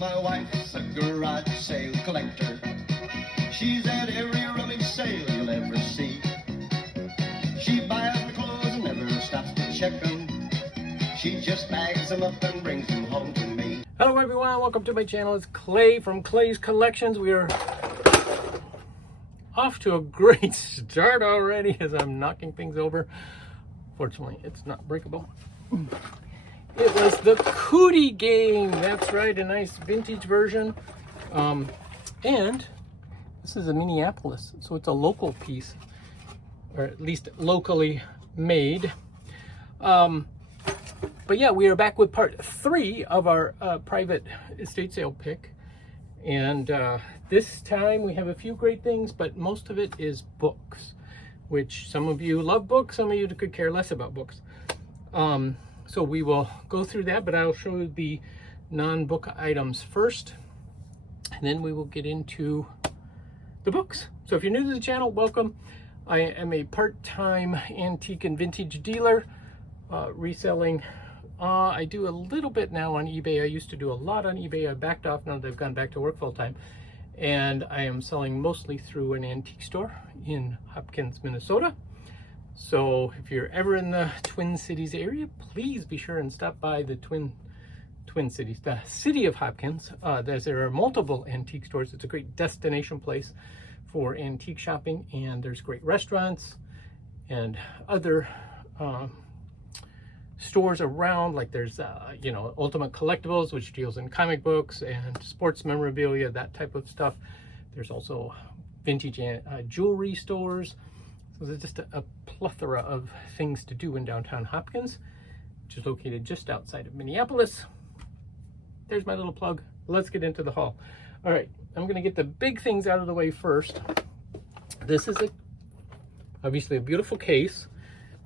my wife's a garage sale collector. She's at every rummage sale you'll ever see. She buys the clothes and never stops to check them. She just bags them up and brings them home to me. Hello everyone, welcome to my channel. It's Clay from Clay's Collections. We are off to a great start already as I'm knocking things over. Fortunately, it's not breakable. It was the Cootie game. That's right, a nice vintage version. And this is a Minneapolis, so it's a local piece, or at least locally made. But yeah, we are back with part 3 of our private estate sale pick. And this time we have a few great things, but most of it is books, which some of you love books, some of you could care less about books. So we will go through that, but I'll show you the non-book items first, and then we will get into the books. So if you're new to the channel, welcome. I am a part-time antique and vintage dealer, reselling. I do a little bit now on eBay. I used to do a lot on eBay. I backed off now that I've gone back to work full-time. And I am selling mostly through an antique store in Hopkins, Minnesota. So if you're ever in the Twin Cities area, please be sure and stop by the Twin Cities, the city of Hopkins. There are multiple antique stores. It's a great destination place for antique shopping, and there's great restaurants and other stores around. Like there's Ultimate Collectibles, which deals in comic books and sports memorabilia, that type of stuff. There's also vintage jewelry stores. So there's just a plethora of things to do in downtown Hopkins, which is located just outside of Minneapolis. There's my little plug. Let's get into the haul. All right, I'm gonna get the big things out of the way first. This is obviously a beautiful case.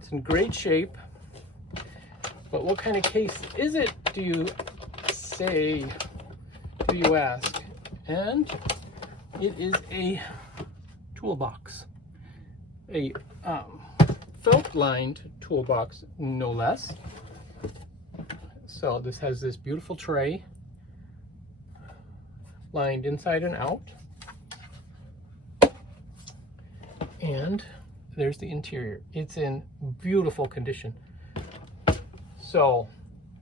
It's in great shape. But what kind of case is it, do you ask? And it is a toolbox. A felt-lined toolbox, no less. So this has this beautiful tray, lined inside and out. And there's the interior. It's in beautiful condition. So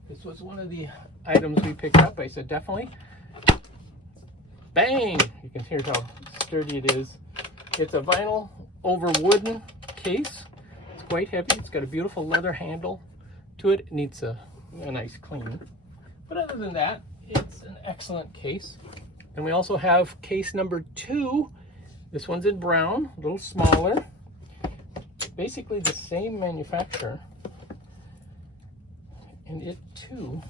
this was one of the items we picked up. I said, definitely. Bang! You can hear how sturdy it is. It's a vinyl over wooden case. It's quite heavy. It's got a beautiful leather handle to it. It needs a nice clean. But other than that, it's an excellent case. And we also have case number 2. This one's in brown, a little smaller. Basically the same manufacturer. And it too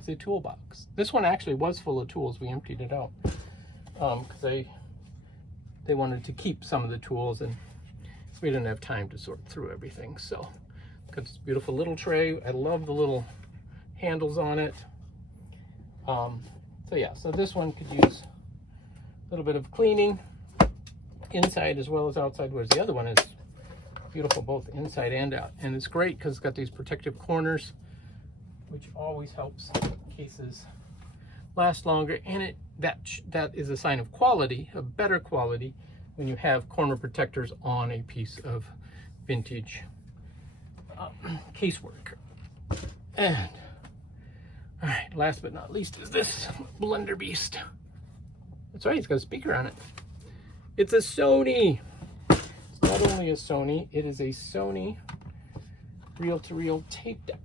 is a toolbox. This one actually was full of tools. We emptied it out because they wanted to keep some of the tools, and we didn't have time to sort through everything. So got this beautiful little tray. I love the little handles on it. So yeah, so this one could use a little bit of cleaning inside as well as outside, whereas the other one is beautiful both inside and out. And it's great because it's got these protective corners, which always helps cases last longer, and that is a sign of quality, a better quality, when you have corner protectors on a piece of vintage casework. And all right, last but not least is this blender beast. That's right, it's got a speaker on it. It's a Sony. It's not only a Sony, it is a Sony reel-to-reel tape deck.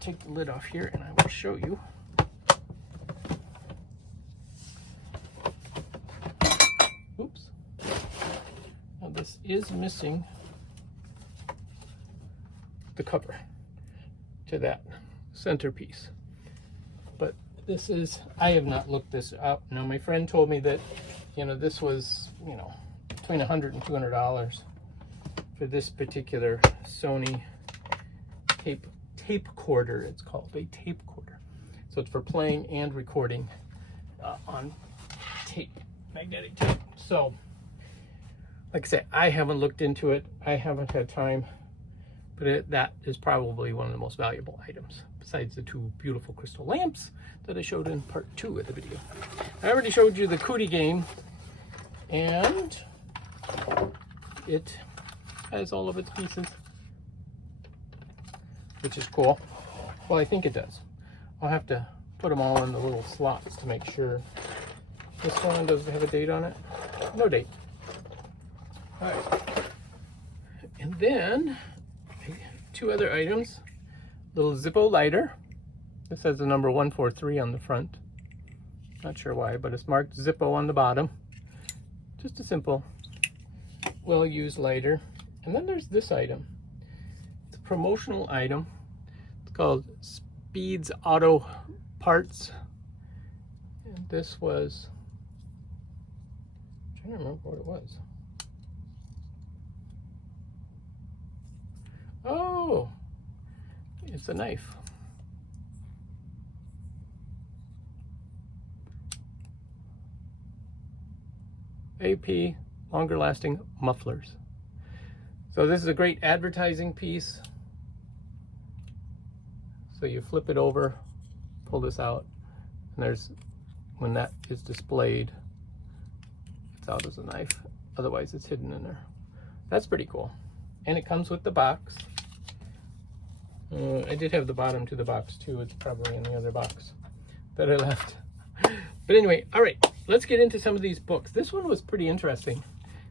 Take the lid off here and I will show you. Oops. Now this is missing the cover to that centerpiece. But this is, I have not looked this up. Now my friend told me that, this was, between $100 and $200 for this particular Sony tape quarter. It's called a tape quarter. So it's for playing and recording on tape, magnetic tape. So like I said, I haven't looked into it. I haven't had time, but that is probably one of the most valuable items besides the two beautiful crystal lamps that I showed in part 2 of the video. I already showed you the cootie game, and it has all of its pieces, which is cool. Well, I think it does. I'll have to put them all in the little slots to make sure. This one doesn't have a date on it. No date. All right. And then 2 other items. Little Zippo lighter. This has the number 143 on the front. Not sure why, but it's marked Zippo on the bottom. Just a simple, well-used lighter. And then there's this item. It's a promotional item. It's called Speed's Auto Parts. And this was, I'm trying to remember what it was. Oh, it's a knife. AP, longer lasting mufflers. So this is a great advertising piece. So you flip it over, pull this out, and there's, when that is displayed, it's out as a knife. Otherwise it's hidden in there. That's pretty cool. And it comes with the box. I did have the bottom to the box too. It's probably in the other box that I left. But anyway, all right, let's get into some of these books. This one was pretty interesting.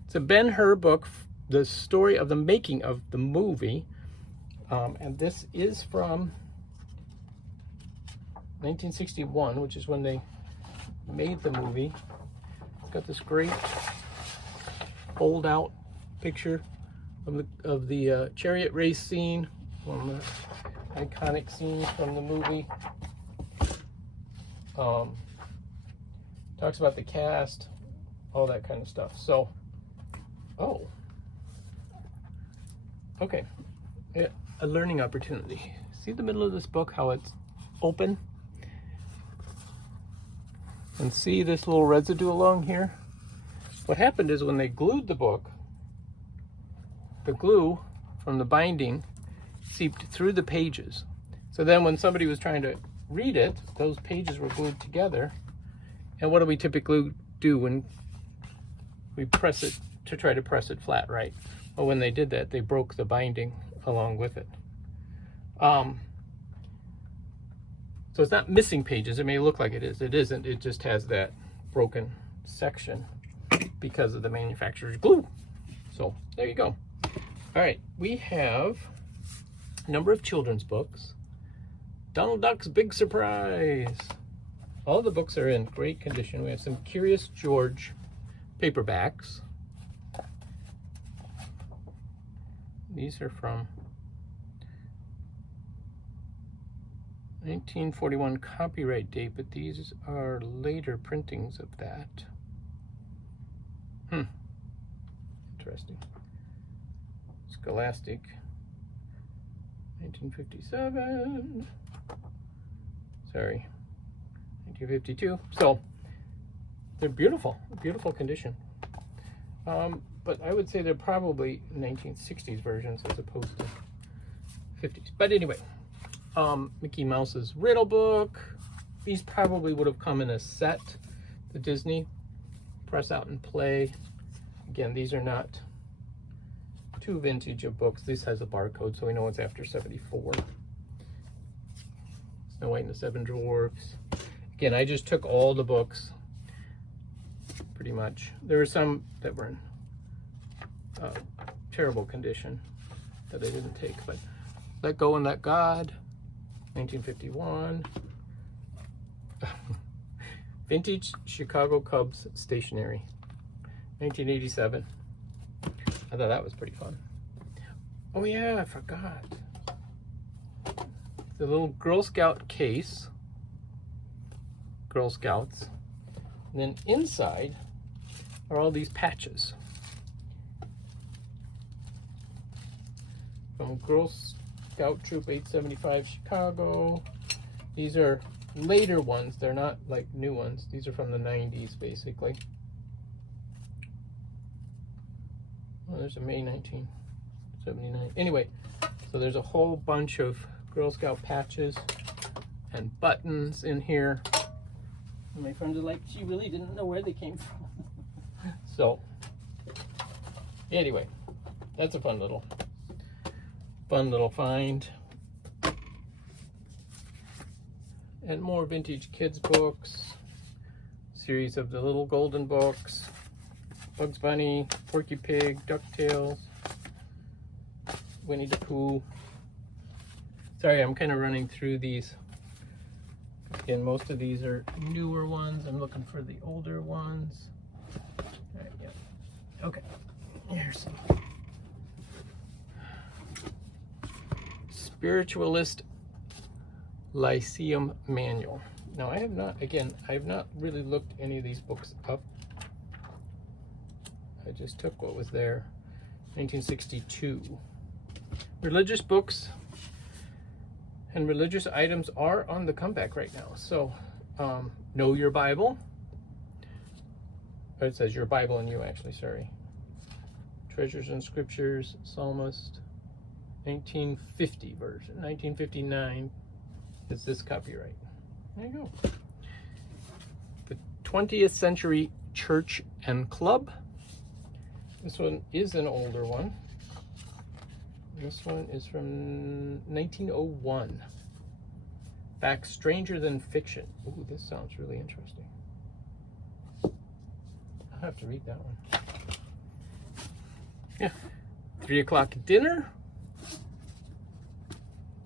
It's a Ben-Hur book, the story of the making of the movie. And this is from 1961, which is when they made the movie. It's got this great fold out picture of the chariot race scene, one of the iconic scenes from the movie. Talks about the cast, all that kind of stuff. So, oh, okay, yeah, a learning opportunity. See the middle of this book, how it's open? And see this little residue along here? What happened is when they glued the book, the glue from the binding seeped through the pages. So then when somebody was trying to read it, those pages were glued together. And what do we typically do when we press it to try to press it flat, right? Well, when they did that, they broke the binding along with it. So it's not missing pages. It may look like it is. It isn't. It just has that broken section because of the manufacturer's glue. So there you go. All right, we have a number of children's books. Donald Duck's Big Surprise. All the books are in great condition. We have some Curious George paperbacks. These are from 1941 copyright date, but these are later printings of that. Interesting. Scholastic, 1957. Sorry, 1952. So they're beautiful, beautiful condition. But I would say they're probably 1960s versions as opposed to 50s. But anyway, Mickey Mouse's Riddle Book. These probably would have come in a set. The Disney Press Out and Play. Again, these are not too vintage of books. This has a barcode, so we know it's after 74. Snow White and the Seven Dwarfs. Again, I just took all the books, pretty much. There were some that were in terrible condition that I didn't take, but Let Go and Let God, 1951. Vintage Chicago Cubs Stationery, 1987. I thought that was pretty fun. Oh yeah, I forgot. The little Girl Scout case. Girl Scouts. And then inside are all these patches. From Girl Scout Troop 875 Chicago. These are later ones. They're not like new ones. These are from the 90s basically. Oh, there's a May 1979. Anyway, so there's a whole bunch of Girl Scout patches. and buttons in here. And my friends are like, she really didn't know where they came from. So, anyway, that's a fun little find. And more vintage kids books. Series of the little golden books. Bugs Bunny, Porky Pig, DuckTales, Winnie the Pooh. Sorry, I'm kind of running through these. Again, most of these are newer ones. I'm looking for the older ones. All right, yeah. Okay, here's some Spiritualist Lyceum Manual. Now, I have not really looked any of these books up. I just took what was there. 1962. Religious books and religious items are on the comeback right now. So, Know Your Bible. Or it says Your Bible and You, actually, sorry. Treasures and Scriptures, Psalmist. 1950 version. 1959 is this copyright. There you go. The 20th Century Church and Club. This one is an older one. This one is from 1901. Facts Stranger Than Fiction. Ooh, this sounds really interesting. I'll have to read that one. Yeah. 3 O'Clock Dinner.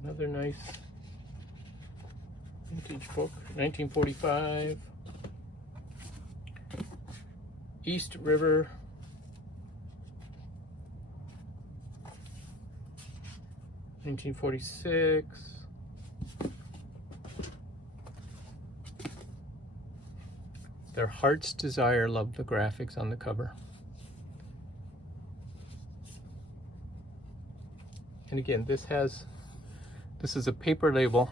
Another nice vintage book. 1945. East River. 1946. Their Heart's Desire. Love the graphics on the cover. And again, this is a paper label,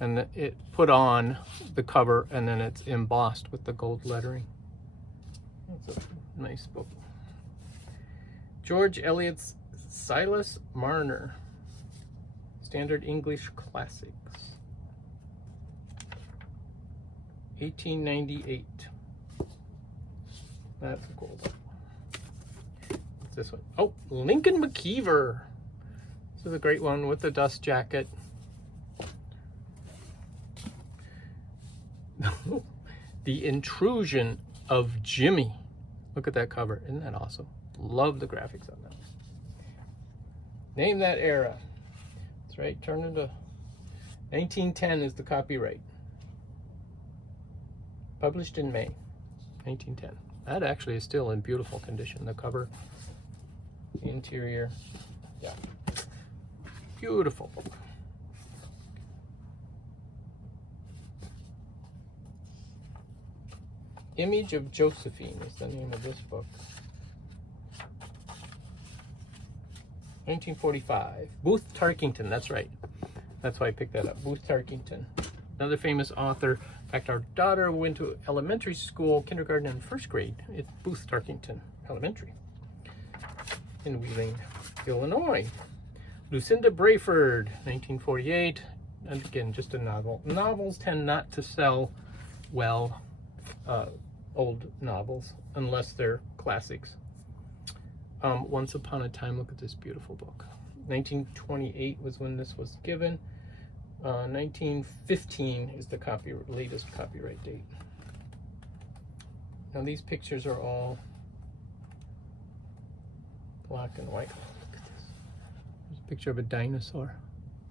and it put on the cover, and then it's embossed with the gold lettering. That's a nice book. George Eliot's Silas Marner. Standard English Classics. 1898. That's a cool book. What's this one? Oh, Lincoln McKeever. This is a great one with the dust jacket. The Intrusion of Jimmy. Look at that cover. Isn't that awesome? Love the graphics on that. Name that era. That's right. Turn into 1910 is the copyright. Published in May 1910. That actually is still in beautiful condition. The cover, the interior. Yeah. Beautiful book. Image of Josephine is the name of this book. 1945. Booth Tarkington, that's right. That's why I picked that up. Booth Tarkington. Another famous author. In fact, our daughter went to elementary school, kindergarten, and first grade at Booth Tarkington Elementary in Wheeling, Illinois. Lucinda Brayford, 1948. And again, just a novel. Novels tend not to sell well, old novels, unless they're classics. Once Upon a Time, look at this beautiful book. 1928 was when this was given. 1915 is the latest copyright date. Now these pictures are all black and white. Look at this. There's a picture of a dinosaur.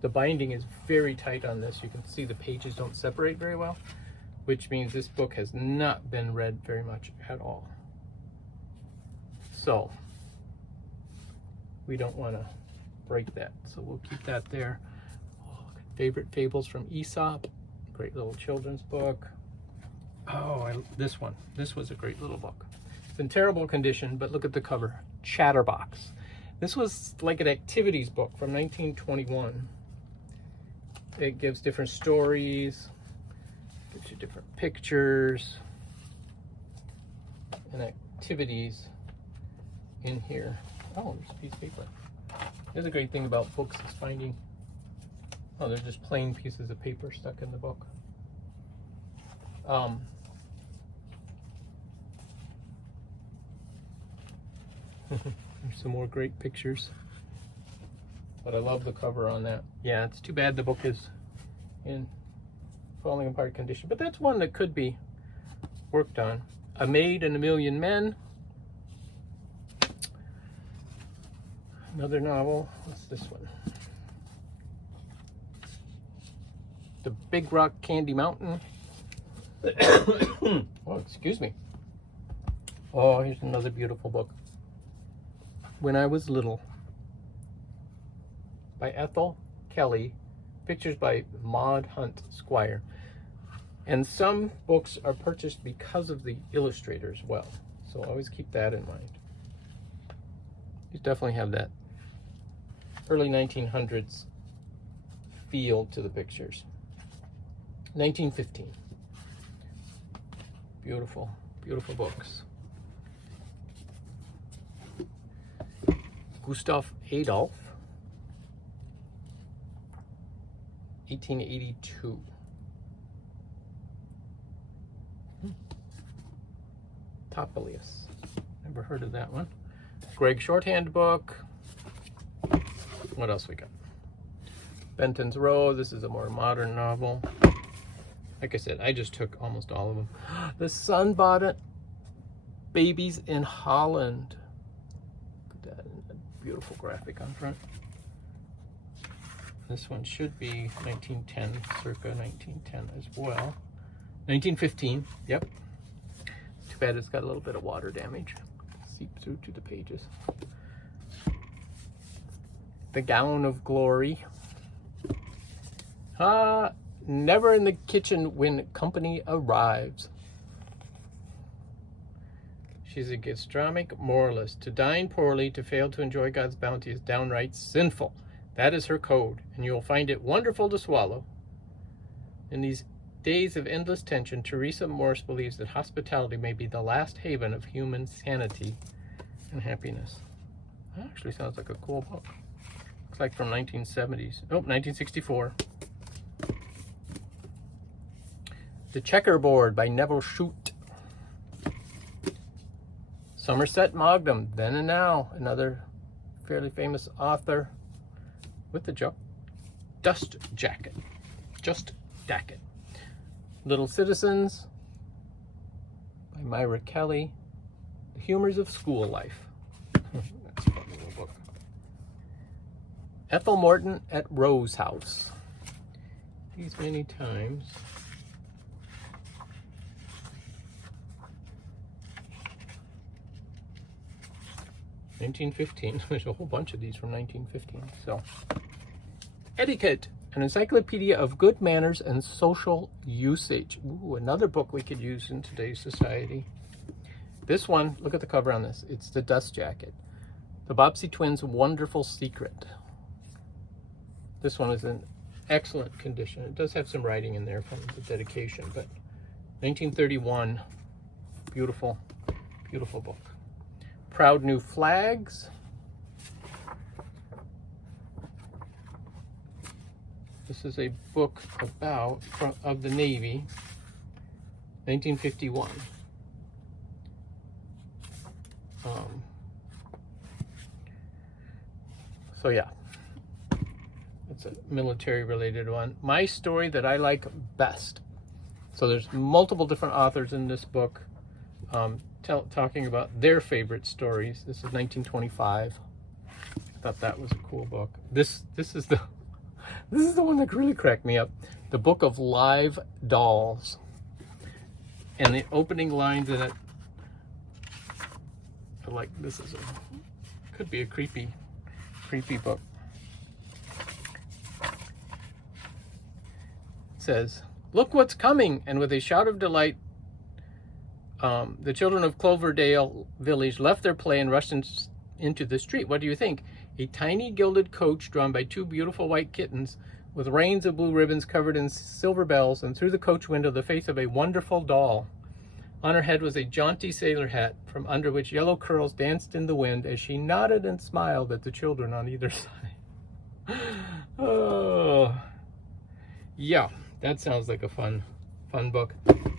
The binding is very tight on this. You can see the pages don't separate very well, which means this book has not been read very much at all. So we don't want to break that, so we'll keep that there. Favorite Fables from Aesop, great little children's book. Oh, this one. This was a great little book. It's in terrible condition, but look at the cover. Chatterbox. This was like an activities book from 1921. It gives different stories, gives you different pictures and activities in here. Oh, there's a piece of paper. There's a great thing about books is finding Oh, they're just plain pieces of paper stuck in the book. There's some more great pictures. But I love the cover on that. Yeah, it's too bad the book is in falling apart condition. But that's one that could be worked on. A Maid and a Million Men. Another novel. What's this one? The Big Rock Candy Mountain. Oh, excuse me. Oh, here's another beautiful book. When I Was Little, by Ethel Kelly, pictures by Maud Hunt Squire. And some books are purchased because of the illustrator as well. So always keep that in mind. You definitely have that early 1900s feel to the pictures. 1915. Beautiful, beautiful books. Gustav Adolf, 1882. Topelius. Never heard of that one. Greg Shorthand book. What else we got? Benton's Row. This is a more modern novel. Like I said, I just took almost all of them. The Sunbonnet Babies in Holland. Look at that. Beautiful graphic on front. This one should be 1910, circa 1910 as well. 1915, yep. Too bad it's got a little bit of water damage. Seep through to the pages. The Gown of Glory. Never in the Kitchen When Company Arrives. She's a gastronomic moralist. To dine poorly, to fail to enjoy God's bounty is downright sinful. That is her code, and you will find it wonderful to swallow. In these days of endless tension, Teresa Morse believes that hospitality may be the last haven of human sanity and happiness. That actually sounds like a cool book. Looks like from 1970s. Oh, 1964. The Checkerboard by Neville Shute. Somerset Maugham, Then and Now, another fairly famous author with the Dust Jacket. Just Jacket. Little Citizens by Myra Kelly. The Humors of School Life. That's a fun little book. Ethel Morton at Rose House. These many times. (1915). There's a whole bunch of these from 1915. So, Etiquette, an encyclopedia of good manners and social usage. Ooh, another book we could use in today's society. This one, look at the cover on this. It's The Dust Jacket. The Bobbsey Twins' Wonderful Secret. This one is in excellent condition. It does have some writing in there from the dedication, but 1931, beautiful, beautiful book. Proud New Flags. This is a book about of the Navy, 1951. So yeah, it's a military related one. My Story That I Like Best. So there's multiple different authors in this book. Talking about their favorite stories. This is 1925. I thought that was a cool book. This is the one that really cracked me up. The Book of Live Dolls. And the opening lines in it are like, this is could be a creepy book. It says, "Look what's coming!" And with a shout of delight, the children of Cloverdale Village left their play and rushed into the street. What do you think? A tiny gilded coach drawn by two beautiful white kittens with reins of blue ribbons covered in silver bells, and through the coach window the face of a wonderful doll. On her head was a jaunty sailor hat, from under which yellow curls danced in the wind as she nodded and smiled at the children on either side. Oh, Yeah, that sounds like a fun book.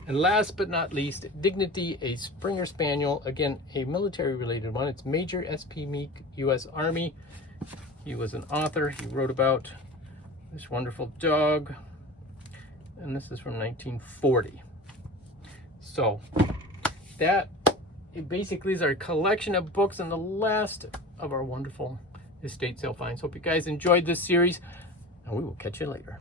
And last but not least, Dignity, a Springer Spaniel. Again, a military related one. It's Major S.P. Meek, U.S. Army. He was an author. He wrote about this wonderful dog. And this is from 1940. So that it basically is our collection of books and the last of our wonderful estate sale finds. Hope you guys enjoyed this series, and we will catch you later.